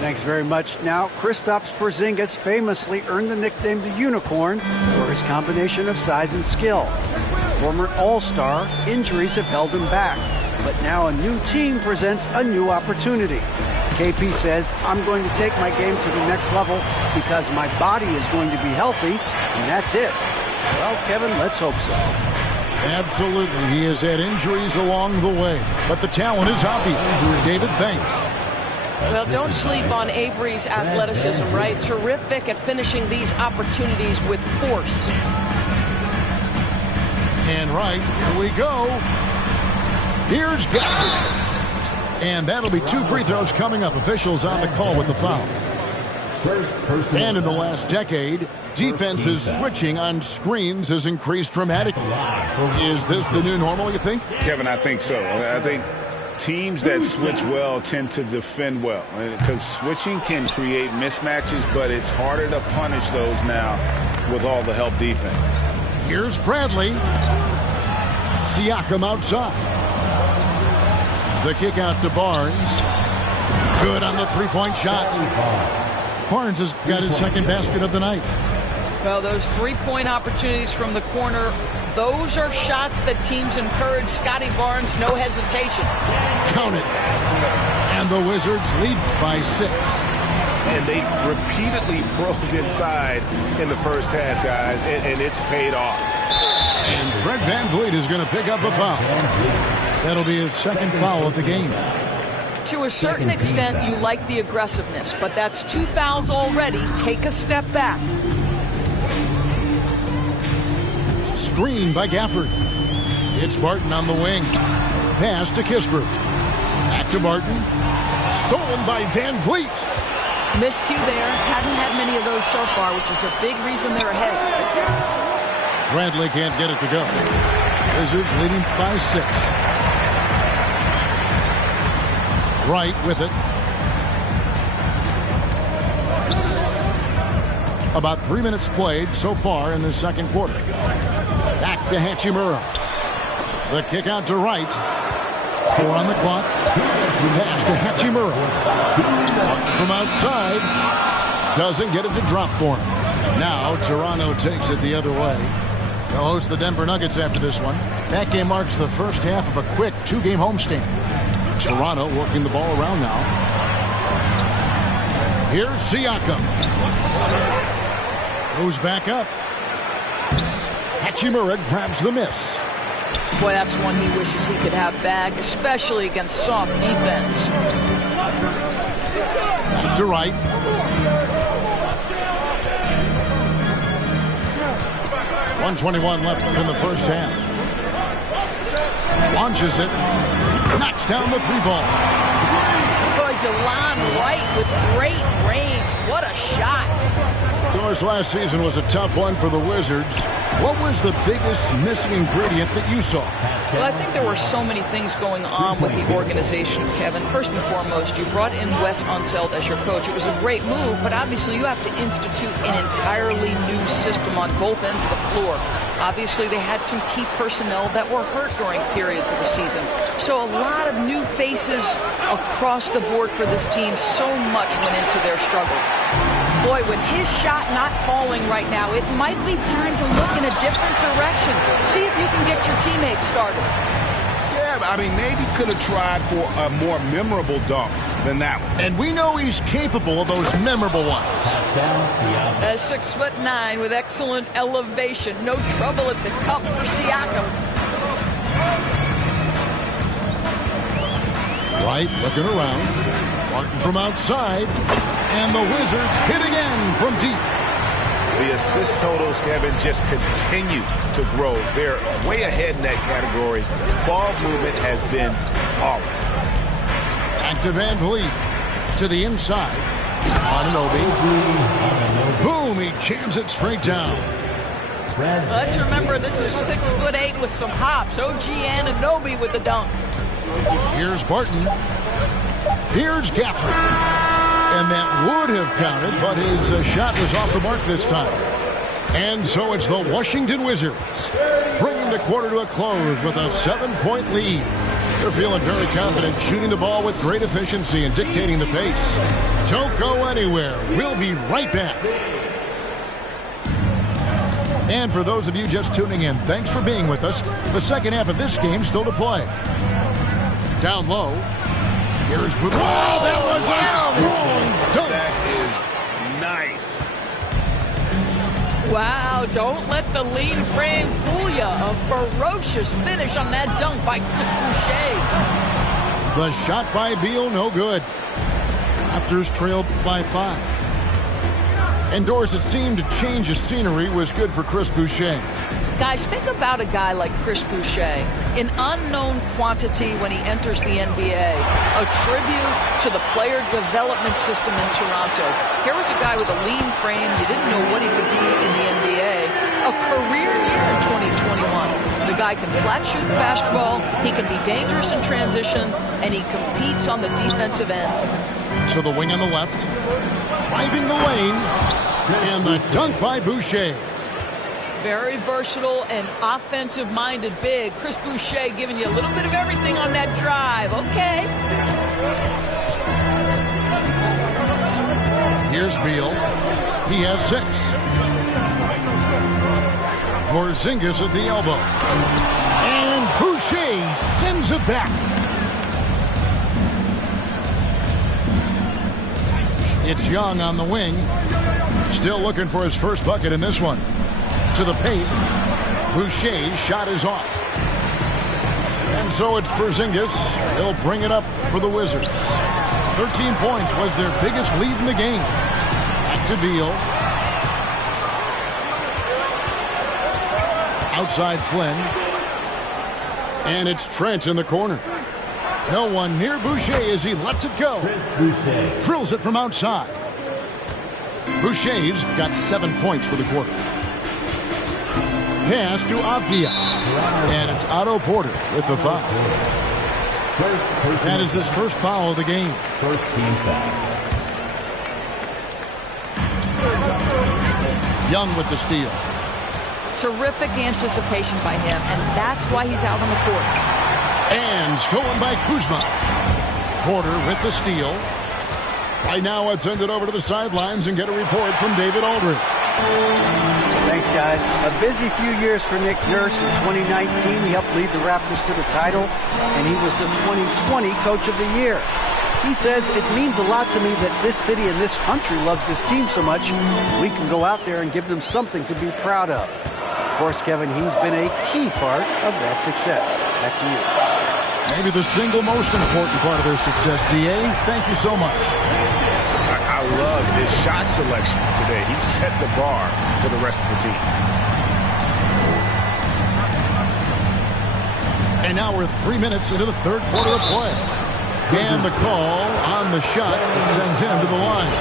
Thanks very much. Now, Kristaps Porzingis famously earned the nickname the Unicorn for his combination of size and skill. Former All-Star, injuries have held him back, but now a new team presents a new opportunity. KP says, I'm going to take my game to the next level because my body is going to be healthy, and that's it. Well, Kevin, let's hope so. Absolutely. He has had injuries along the way, but the talent is obvious. David, thanks. Well, don't sleep on Avery's athleticism, right? Terrific at finishing these opportunities with force. And right, here we go. Here's Gafford. And that'll be 2 free throws coming up. Officials on the call with the foul. And in the last decade, defenses switching on screens has increased dramatically. Is this the new normal, you think? Kevin, I think so. I think teams that switch well tend to defend well, because switching can create mismatches, but it's harder to punish those now with all the help defense. Here's Bradley. Siakam outside. The kick out to Barnes. Good on the three-point shot. Barnes has got his second basket of the night. Well, those three-point opportunities from the corner, those are shots that teams encourage. Scotty Barnes, no hesitation. Count it. And the Wizards lead by 6. And they've repeatedly probed inside in the first half, guys, and it's paid off. And Fred VanVleet is going to pick up a foul. That'll be his second foul of the game. To a certain extent, you like the aggressiveness, but that's 2 fouls already. Take a step back. Screen by Gafford. It's Barton on the wing. Pass to Kispert. Back to Barton. Stolen by VanVleet. Miscue there. Hadn't had many of those so far, which is a big reason they're ahead. Bradley can't get it to go. Wizards leading by 6. Wright with it. About 3 minutes played so far in the second quarter. Back to Hachimura. The kick out to Wright. 4 on the clock. Pass to Hachimura. From outside. Doesn't get it to drop for him. Now Toronto takes it the other way. They'll host the Denver Nuggets after this one. That game marks the first half of a quick 2-game homestand. Toronto working the ball around now. Here's Siakam. Goes back up. Hachimura grabs the miss. Boy, that's one he wishes he could have back, especially against soft defense. Back to Wright. .121 left in the first half. Launches it. Knocks down the 3-ball. Boy, DeLon Wright with great range. What a shot. Of course, last season was a tough one for the Wizards. What was the biggest missing ingredient that you saw? Well, I think there were so many things going on with the organization, Kevin. First and foremost, you brought in Wes Unseld as your coach. It was a great move, but obviously you have to institute an entirely new system on both ends of the floor. Obviously, they had some key personnel that were hurt during periods of the season. So a lot of new faces across the board for this team. So much went into their struggles. Boy, with his shot not falling right now, it might be time to look in a different direction. See if you can get your teammates started. Yeah, I mean, maybe could have tried for a more memorable dunk than that one. And we know he's capable of those memorable ones. 6'9" with excellent elevation. No trouble at the cup for Siakam. Wright looking around. Martin from outside. And the Wizards hit again from deep. The assist totals, Kevin, just continue to grow. They're way ahead in that category. Ball movement has been flawless. Back to VanVleet. To the inside. Anunoby. Boom, he jams it straight down. Let's remember this is 6'8" with some hops. OG Anunoby with the dunk. Here's Barton. Here's Gafford. And that would have counted, but his shot was off the mark this time. And so it's the Washington Wizards bringing the quarter to a close with a 7-point lead. They're feeling very confident, shooting the ball with great efficiency and dictating the pace. Don't go anywhere. We'll be right back. And for those of you just tuning in, thanks for being with us. The second half of this game still to play. Down low. Here's Booker. Oh, that was a strong dunk. That is nice. Wow, don't let the lean frame fool you. A ferocious finish on that dunk by Chris Boucher. The shot by Beal, no good. Raptors trailed by 5. Indoors, it seemed to change the scenery was good for Chris Boucher. Guys, think about a guy like Chris Boucher, an unknown quantity when he enters the NBA, a tribute to the player development system in Toronto. Here was a guy with a lean frame. You didn't know what he could be in the NBA. A career year in 2021. The guy can flat shoot the basketball, he can be dangerous in transition, and he competes on the defensive end. To the wing on the left, driving the lane, and the dunk by Boucher. Very versatile and offensive-minded big. Chris Boucher giving you a little bit of everything on that drive. Okay. Here's Beal. He has 6. Porzingis at the elbow. And Boucher sends it back. It's Young on the wing. Still looking for his first bucket in this one. To the paint. Boucher's shot is off. And so it's Porzingis. He'll bring it up for the Wizards. 13 points was their biggest lead in the game. Back to Beal. Outside Flynn. And it's Trent in the corner. No one near Boucher as he lets it go. Drills it from outside. Boucher's got 7 points for the quarter. Pass to Avdia. And it's Otto Porter with the foul. That is his first foul of the game. First team foul. Young with the steal. Terrific anticipation by him, and that's why he's out on the court. And stolen by Kuzma. Porter with the steal. Right now, let's send it over to the sidelines and get a report from David Aldridge. Thanks, guys. A busy few years for Nick Nurse. In 2019, he helped lead the Raptors to the title, and he was the 2020 Coach of the Year. He says, it means a lot to me that this city and this country loves this team so much, we can go out there and give them something to be proud of. Of course, Kevin, he's been a key part of that success. Back to you. Maybe the single most important part of their success, D.A. Thank you so much. I love his shot selection today. He set the bar for the rest of the team. And now we're 3 minutes into the third quarter of play. And the call on the shot that sends him to the line.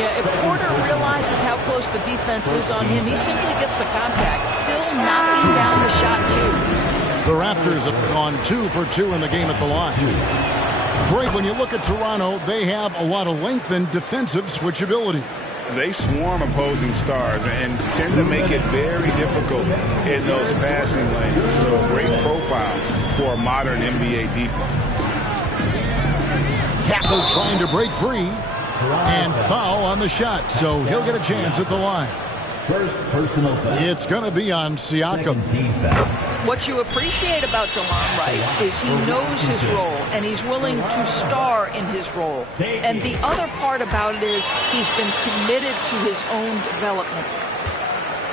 Yeah, if Porter realizes how close the defense is on him, he simply gets the contact. Still knocking down the shot, too. The Raptors have gone 2 for 2 in the game at the line. Greg, when you look at Toronto, they have a lot of length and defensive switchability. They swarm opposing stars and tend to make it very difficult in those passing lanes. So a great profile for a modern NBA defense. Capo trying to break free and foul on the shot, so he'll get a chance at the line. First personal foul. It's going to be on Siakam. What you appreciate about DeLon Wright is he knows his role, and he's willing to star in his role. And the other part about it is he's been committed to his own development.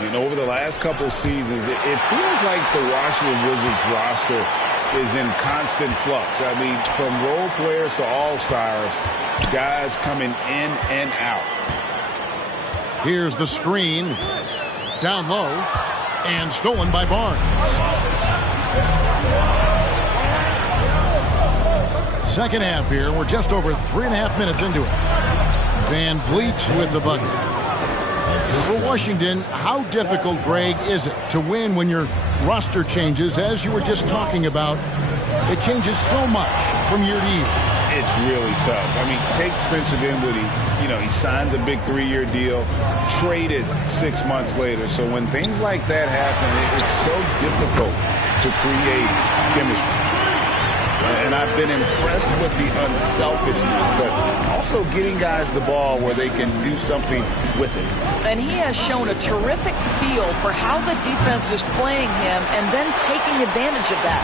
You know, over the last couple seasons, it feels like the Washington Wizards roster is in constant flux. I mean, from role players to all-stars, guys coming in and out. Here's the screen. Down low. And stolen by Barnes. Second half here. We're just over 3.5 minutes into it. Van Vliet with the bucket. For Washington, how difficult, Greg, is it to win when your roster changes? As you were just talking about, it changes so much from year to year. It's really tough. I mean, take Spencer Dinwiddie. You know, he signs a big 3-year deal, traded 6 months later. So when things like that happen, it's so difficult to create chemistry. And I've been impressed with the unselfishness, but also getting guys the ball where they can do something with it. And he has shown a terrific feel for how the defense is playing him and then taking advantage of that.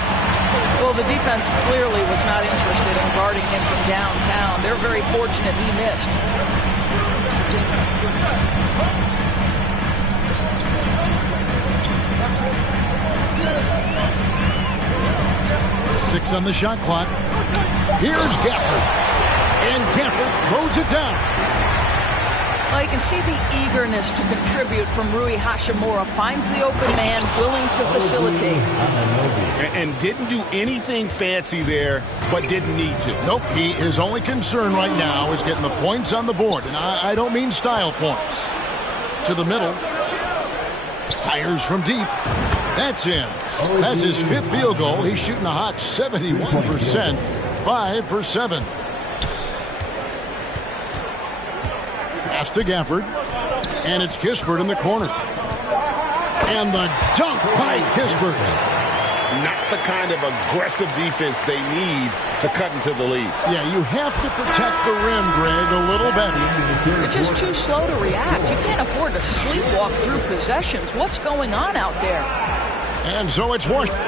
Well, the defense clearly was not interested in guarding him from downtown. They're very fortunate he missed. 6 on the shot clock. Here's Gafford. And Gafford throws it down. Well, you can see the eagerness to contribute from Rui Hachimura. Finds the open man, willing to facilitate. And didn't do anything fancy there, but didn't need to. Nope, his only concern right now is getting the points on the board. And I don't mean style points. To the middle. Fires from deep. That's in. That's his 5th field goal. He's shooting a hot 71%. 5 for 7. Pass to Gafford. And it's Kispert in the corner. And the dunk by Kispert. Not the kind of aggressive defense they need to cut into the lead. Yeah, you have to protect the rim, Greg, a little better. You're just too slow to react. You can't afford to sleepwalk through possessions. What's going on out there? And so it's Washington.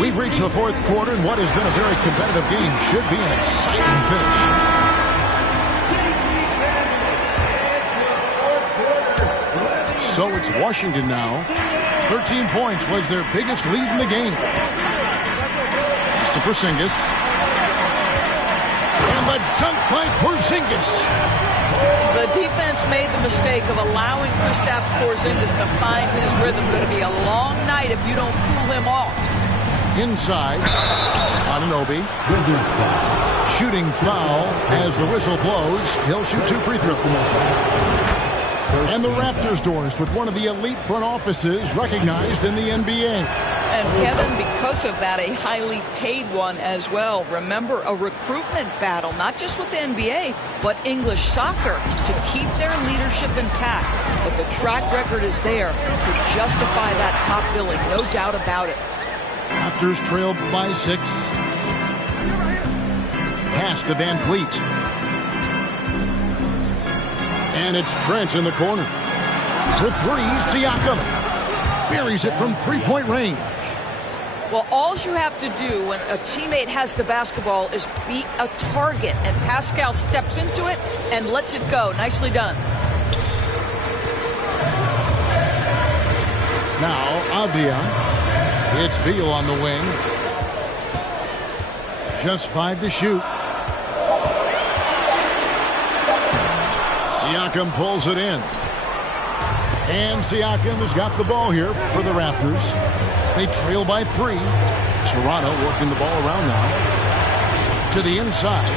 We've reached the 4th quarter, and what has been a very competitive game should be an exciting finish. So it's Washington now. 13 points was their biggest lead in the game. It's to Porzingis. And the dunk by Porzingis. The defense made the mistake of allowing Kristaps Porzingis to find his rhythm. Going to be a long night if you don't cool him off. Inside, Anunoby. Shooting foul as the whistle blows. He'll shoot 2 free throws. And the Raptors, Doris, with one of the elite front offices recognized in the NBA. And Kevin, because of that, a highly paid one as well. Remember, a recruitment battle, not just with the NBA, but English soccer to keep their leadership intact. But the track record is there to justify that top billing, no doubt about it. Raptors trailed by 6. Pass to Van Fleet. And it's Trent in the corner. For 3, Siakam. Buries it from 3-point range. Well, all you have to do when a teammate has the basketball is be a target. And Pascal steps into it and lets it go. Nicely done. Now, Avdia. It's Beal on the wing. Just 5 to shoot. Siakam pulls it in. And Siakam has got the ball here for the Raptors. They trail by 3. Toronto working the ball around now. To the inside.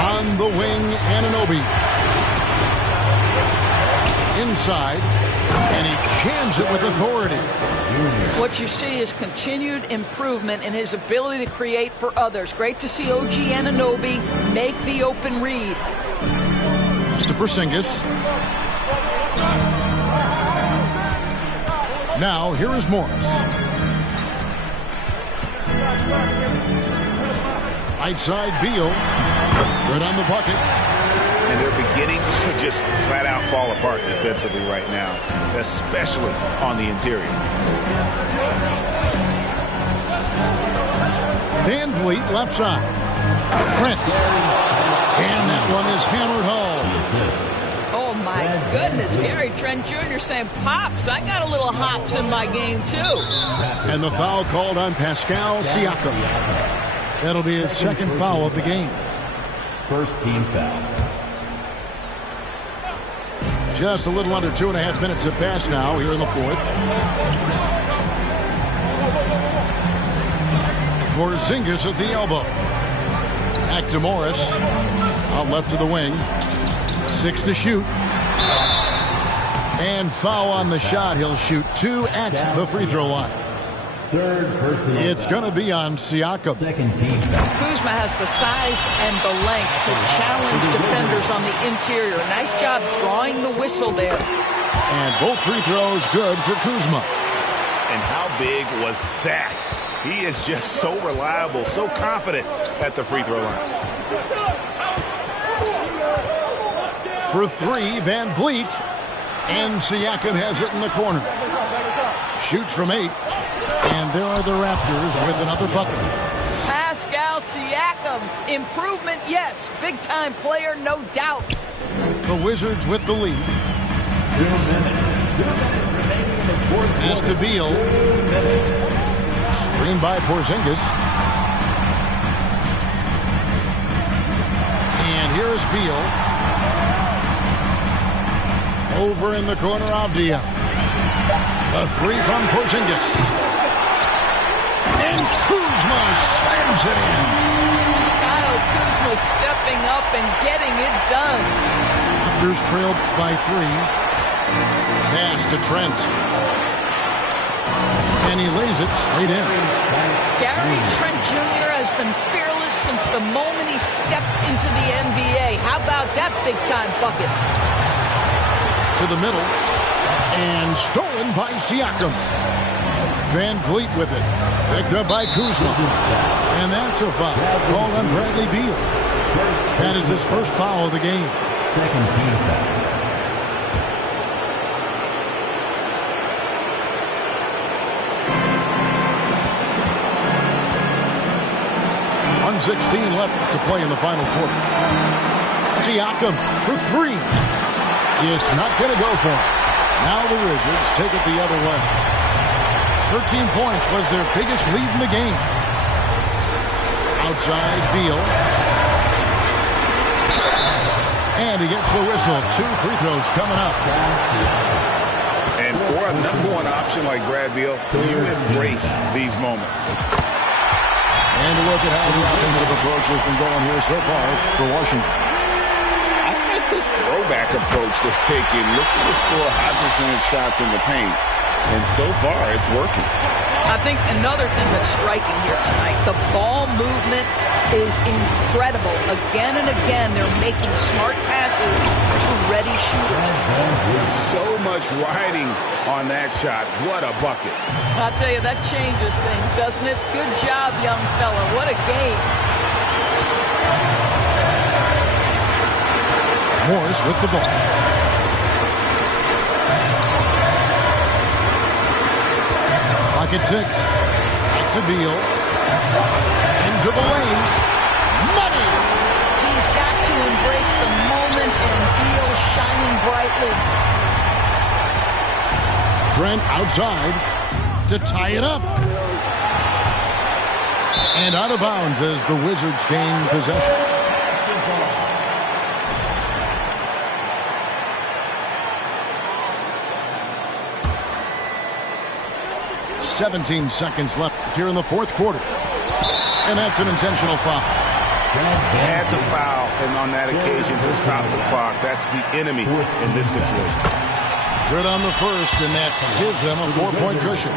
On the wing, Anunoby. Inside. And he jams it with authority. What you see is continued improvement in his ability to create for others. Great to see OG Anunoby make the open read. Pass to Porzingis. Now, here is Morris. Right side, Beal. Good on the bucket. And they're beginning to just flat out fall apart defensively right now, especially on the interior. Van Vliet left side. Trent. And that one is hammered home. Oh, my goodness. Gary Trent Jr. saying, Pops, I got a little hops in my game, too. And the foul called on Pascal Siakam. That'll be his 2nd foul of the game. First team foul. Just a little under 2.5 minutes have passed now here in the 4th. Porzingis at the elbow. Back to Morris. Out left to the wing. 6 to shoot. And foul on the shot. He'll shoot 2 at the free throw line. Third personal. It's going to be on Siakam. Second team foul. Kuzma has the size and the length to challenge defenders on the interior. Nice job drawing the whistle there. And both free throws good for Kuzma. And how big was that? He is just so reliable, so confident at the free throw line. For three, Van Vliet. And Siakam has it in the corner. Shoots from 8. And there are the Raptors with another bucket. Pascal Siakam. Improvement, yes. Big-time player, no doubt. The Wizards with the lead. Pass to Beal. Screen by Porzingis. And here is Beal. Over in the corner, Avdia. A three from Porzingis. And Kuzma slams it in. Kyle Kuzma stepping up and getting it done. Raptors trailed by 3. Pass to Trent. And he lays it straight in. Gary Trent Jr. has been fearless since the moment he stepped into the NBA. How about that big-time bucket? To the middle. And stolen by Siakam. Van Vliet with it. Picked up by Kuzma. And that's a foul called on Bradley Beal. That is his first foul of the game. Second team foul. 1:16 left to play in the final quarter. Siakam for 3. It's not going to go for him. Now the Wizards take it the other way. 13 points was their biggest lead in the game. Outside, Beal. And he gets the whistle. 2 free throws coming up. And for a #1 option like Brad Beal, you embrace these moments. And look at how the offensive approach has been going here so far for Washington. I like this throwback approach they're taking. Look at the score, high percentage shots in the paint. And so far, it's working. I think another thing that's striking here tonight, the ball movement is incredible. Again and again, they're making smart passes to ready shooters. So much riding on that shot. What a bucket. I'll tell you, that changes things, doesn't it? Good job, young fella. What a game. Morris with the ball. Pocket 6. Back to Beal. Into the lane. Money! He's got to embrace the moment, and Beal shining brightly. Trent outside to tie it up. And out of bounds as the Wizards gain possession. .17 seconds left here in the fourth quarter. And that's an intentional foul. Had to foul, and on that occasion to stop the clock. That's the enemy in this situation. Good on the first, and that gives them a 4-point cushion.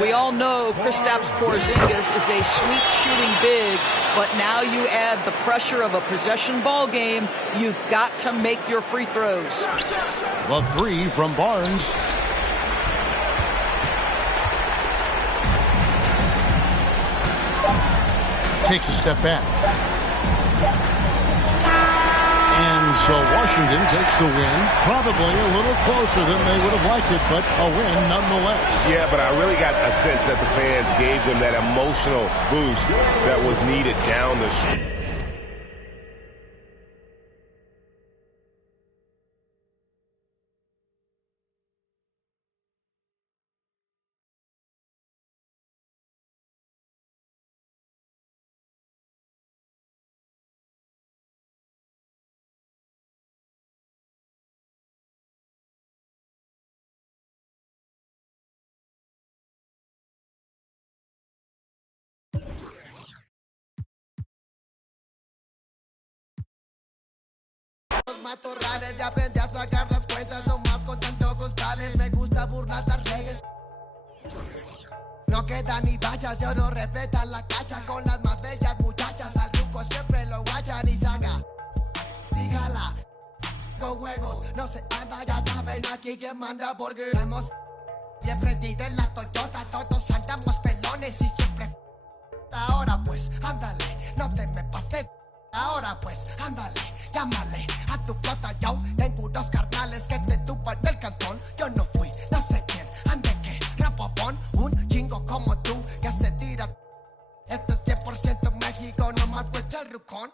We all know Kristaps Porzingis is a sweet shooting big, but now you add the pressure of a possession ball game. You've got to make your free throws. The 3 from Barnes. Takes a step back. And so Washington takes the win. Probably a little closer than they would have liked it, but a win nonetheless. Yeah, but I really got a sense that the fans gave them that emotional boost that was needed down the street. Matorrales, ya aprendí a sacar las cuentas, no más con tanto costales, me gusta burlar las reglas. No quedan ni bachas, yo no respetan la cacha, con las más bellas muchachas, al truco siempre lo guachan y saga. Sígala, go videojuegos. No se anda, ya saben aquí quién manda porque hemos siempre tiré la Toyota, todos andamos pelones y siempre. Ahora pues, ándale, no te me pases. Ahora pues, ándale, llámale a tu flota, yo tengo unos carnales que te tupan del cantón. Yo no fui, no sé quién, ande que rapopón, un chingo como tú que se tira. Esto es 100% México, nomás vuelta el rucón.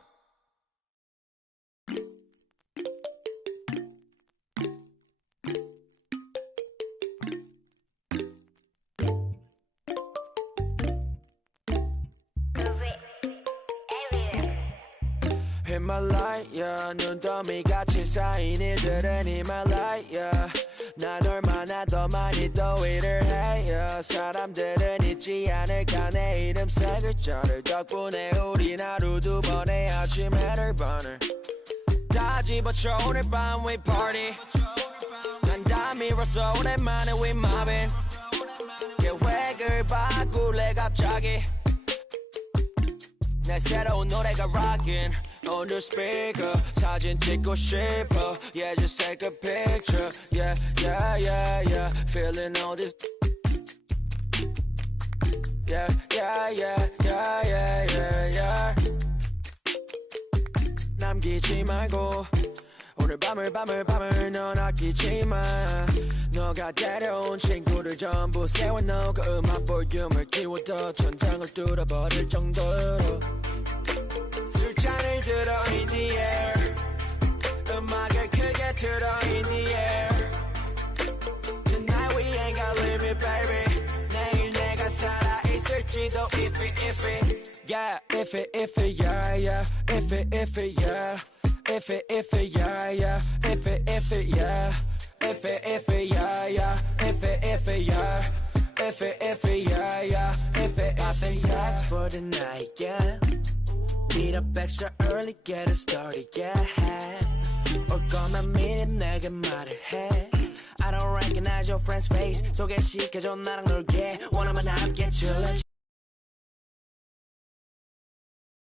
In my light, yeah. 눈더미같이 쌓인 일들은 in my light, yeah. 난 얼마나 더 많이 더 일을 해, yeah. 사람들은 잊지 않을까 내 이름 세 글자를. 덕분에 우린 하루 두 번의 아침 해를 번을 다 집어쳐 오늘 밤 we party. 난 다 밀어서 오랜만에 we mobbing. 계획을 바꿀래 갑자기. 내 새로운 노래가 rockin' on the speaker. 사진 찍고 싶어. Yeah, just take a picture. Yeah, yeah, yeah, yeah. Feeling all this. Yeah, yeah, yeah, yeah, yeah, yeah, yeah. 남기지 말고 오늘 밤을 넌 아끼지 마. 너가 데려온 친구들 전부 세워놓고 그 음악 볼륨을 키워도 천장을 뚫어버릴 정도로 술잔을 들어 in the air. 음악을 크게 틀어 in the air. Tonight we ain't got limit baby. 내일 내가 살아있을지도 if it yeah if it yeah yeah if it yeah if it yeah yeah if it yeah if it yeah yeah if it yeah if it yeah yeah if it poppin' tags for the night, yeah. Meet up extra early, get it started, yeah. 올 거면 미리 내게 말을 해. I don't recognize your friend's face. 소개시켜줘 나랑 놀게. 원하면 함께 chillin'.